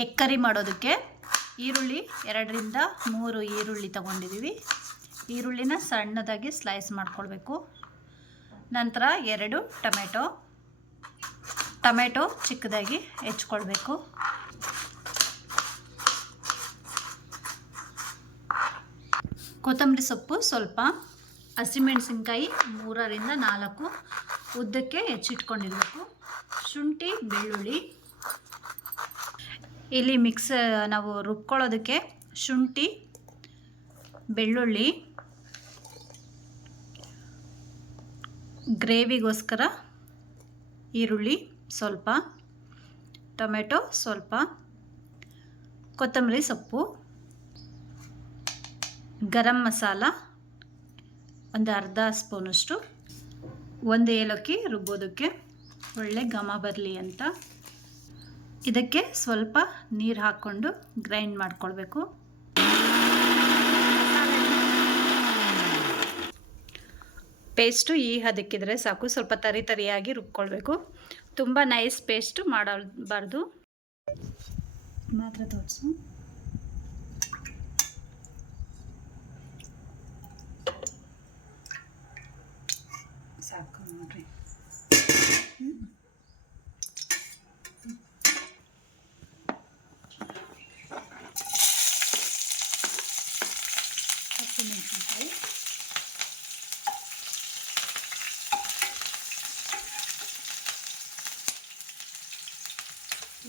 Egg curry ಮಾಡೋದಕ್ಕೆ ಈರುಳ್ಳಿ 2ರಿಂದ 3 ಈರುಳ್ಳಿ ತಗೊಂಡಿದ್ದೀವಿ. ಈರುಳ್ಳಿನ ಸಣ್ಣದಾಗಿ ಸ್ಲೈಸ್ ಮಾಡ್ಕೊಳ್ಬೇಕು. ನಂತರ 2 ಟೊಮೆಟೊ ಚಿಕ್ಕದಾಗಿ ಹೆಚ್ಚಿಕೊಳ್ಬೇಕು. ಕೊತ್ತಂಬರಿ ಸೊಪ್ಪು ಸ್ವಲ್ಪ, ಹಸಿಮೆಣಸಿನ್ಕಾಯಿ 3ರಿಂದ 4 ಉದ್ದಕ್ಕೆ ಹೆಚ್ಚಿಟ್ಕೊಂಡಿರಬೇಕು. ಶುಂಠಿ ಬೆಳ್ಳುಳ್ಳಿ ಇಲ್ಲಿ ನಾವು ರುಬ್ಕೊಳ್ಳೋದಕ್ಕೆ ಶುಂಠಿ ಬೆಳ್ಳುಳ್ಳಿ, ಗ್ರೇವಿಗೋಸ್ಕರ ಈರುಳ್ಳಿ ಸ್ವಲ್ಪ, ಟೊಮೆಟೊ ಸ್ವಲ್ಪ, ಕೊತ್ತಂಬರಿ ಸೊಪ್ಪು, ಗರಂ ಮಸಾಲ ಒಂದು ಅರ್ಧ ಸ್ಪೂನಷ್ಟು, 1 ಏಲಕ್ಕಿ ರುಬ್ಬೋದಕ್ಕೆ ಒಳ್ಳೆ ಘಮ ಬರಲಿ ಅಂತ. ಇದಕ್ಕೆ ಸ್ವಲ್ಪ ನೀರು ಹಾಕ್ಕೊಂಡು ಗ್ರೈಂಡ್ ಮಾಡ್ಕೊಳ್ಬೇಕು. ಪೇಸ್ಟು ಈ ಹದಕ್ಕಿದ್ರೆ ಸಾಕು. ಸ್ವಲ್ಪ ತರಿಯಾಗಿ ರುಬ್ಕೊಳ್ಬೇಕು. ತುಂಬ ನೈಸ್ ಪೇಸ್ಟು ಮಾಡಬಾರ್ದು. ಮಾತ್ರ ತೋರಿಸು. ಸಾಕು ನೋಡ್ರಿ. ಹಸಿಮೆಣಸಿನ್ಕಾಯಿ,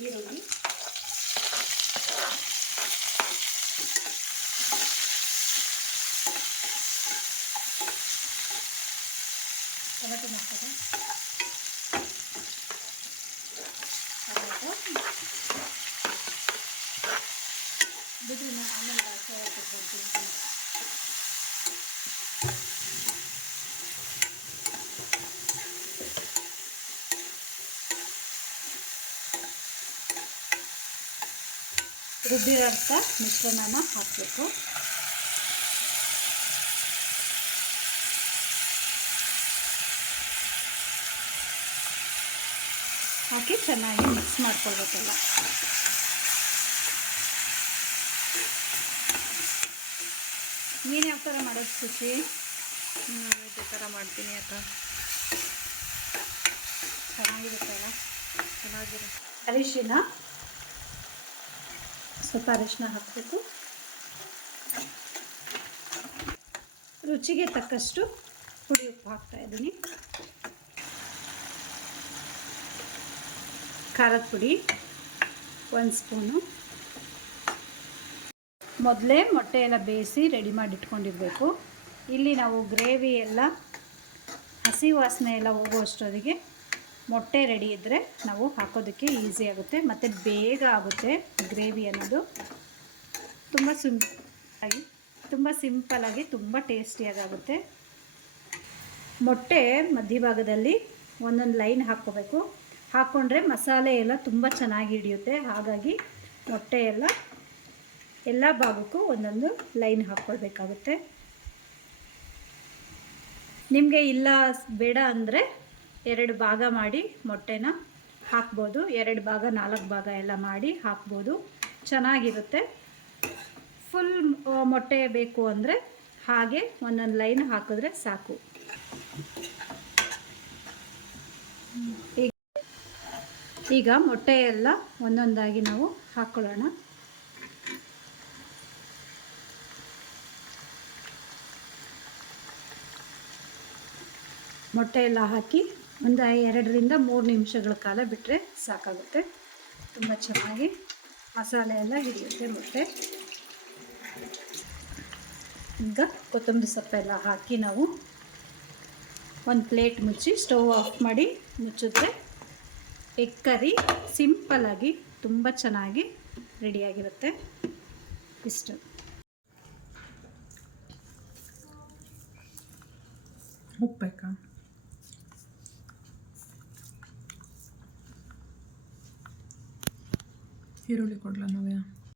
ಈರುಳ್ಳಿ, ಟೊಮೆಟೊ ಮಸಾಲೆ, ಬಿಡಿ ನಾನು ಆಮೇಲೆ ಕೊಡ್ತೀನಿ. ರುಬ್ಬಿರೋಂಥ ಮಿಶ್ರಣನ ಹಾಕಬೇಕು. ಹಾಕಿ ಚೆನ್ನಾಗಿ ಮಿಕ್ಸ್ ಮಾಡ್ಕೊಳ್ಬೇಕಲ್ಲ. ನೀನು ಯಾವ ಥರ ಮಾಡೋದು ಖುಷಿ? ಇದೇ ಥರ ಮಾಡ್ತೀನಿ ಅಕ್ಕ. ಚೆನ್ನಾಗಿರುತ್ತಲ್ಲ. ಚೆನ್ನಾಗಿರುತ್ತೆ. ಸ್ವಲ್ಪ ಅರಿಶಿನ ಹಾಕಬೇಕು. ರುಚಿಗೆ ತಕ್ಕಷ್ಟು ಪುಡಿ ಉಪ್ಪು ಹಾಕ್ತಾಯಿದ್ದೀನಿ. ಖಾರದ ಪುಡಿ 1 ಸ್ಪೂನು. ಮೊದಲೇ ಮೊಟ್ಟೆ ಎಲ್ಲ ಬೇಯಿಸಿ ರೆಡಿ ಮಾಡಿ ಇಟ್ಕೊಂಡಿರಬೇಕು. ಇಲ್ಲಿ ನಾವು ಗ್ರೇವಿ ಎಲ್ಲ ಹಸಿ ವಾಸನೆ ಎಲ್ಲ ಹೋಗುವಷ್ಟೊತ್ತಿಗೆ ಮೊಟ್ಟೆ ರೆಡಿ ಇದ್ದರೆ ನಾವು ಹಾಕೋದಕ್ಕೆ ಈಸಿ ಆಗುತ್ತೆ ಮತ್ತು ಬೇಗ ಆಗುತ್ತೆ. ಗ್ರೇವಿ ಅನ್ನೋದು ತುಂಬ ಸಿಂಪಲಾಗಿ ತುಂಬ ಟೇಸ್ಟಿಯಾಗುತ್ತೆ. ಮೊಟ್ಟೆ ಮಧ್ಯಭಾಗದಲ್ಲಿ ಒಂದೊಂದು ಲೈನ್ ಹಾಕ್ಕೋಬೇಕು. ಹಾಕ್ಕೊಂಡ್ರೆ ಮಸಾಲೆ ಎಲ್ಲ ತುಂಬ ಚೆನ್ನಾಗಿ ಹಿಡಿಯುತ್ತೆ. ಹಾಗಾಗಿ ಮೊಟ್ಟೆ ಎಲ್ಲ ಭಾಗಕ್ಕೂ ಒಂದೊಂದು ಲೈನ್ ಹಾಕ್ಕೊಳ್ಬೇಕಾಗುತ್ತೆ. ನಿಮಗೆ ಇಲ್ಲ ಬೇಡ ಅಂದರೆ 2 ಭಾಗ ಮಾಡಿ ಮೊಟ್ಟೆನ ಹಾಕ್ಬೋದು. 2 ಭಾಗ 4 ಭಾಗ ಎಲ್ಲ ಮಾಡಿ ಹಾಕ್ಬೋದು, ಚೆನ್ನಾಗಿರುತ್ತೆ. ಫುಲ್ ಮೊಟ್ಟೆ ಬೇಕು ಅಂದರೆ ಹಾಗೆ ಒಂದೊಂದು ಲೈನ್ ಹಾಕಿದ್ರೆ ಸಾಕು. ಈಗ ಮೊಟ್ಟೆ ಎಲ್ಲ ಒಂದೊಂದಾಗಿ ನಾವು ಹಾಕ್ಕೊಳ್ಳೋಣ. ಮೊಟ್ಟೆ ಎಲ್ಲ ಹಾಕಿ ಒಂದು 2ರಿಂದ 3 ನಿಮಿಷಗಳ ಕಾಲ ಬಿಟ್ಟರೆ ಸಾಕಾಗುತ್ತೆ. ತುಂಬ ಚೆನ್ನಾಗಿ ಮಸಾಲೆ ಎಲ್ಲ ಹಿಡಿಯುತ್ತೆ ಮೊಟ್ಟೆ. ಈಗ ಕೊತ್ತಂಬರಿ ಸೊಪ್ಪೆಲ್ಲ ಹಾಕಿ ನಾವು ಒಂದು ಪ್ಲೇಟ್ ಮುಚ್ಚಿ ಸ್ಟವ್ ಆಫ್ ಮಾಡಿ ಮುಚ್ಚಿದ್ರೆ ಎಗ್ ಕರಿ ಸಿಂಪಲ್ಲಾಗಿ ತುಂಬ ಚೆನ್ನಾಗಿ ರೆಡಿಯಾಗಿರುತ್ತೆ. ಇಷ್ಟು. ಉಪ್ಪು ಬೇಕಾ? ಈರುಳ್ಳಿ ಕೊಡಲ ನಾವೇ?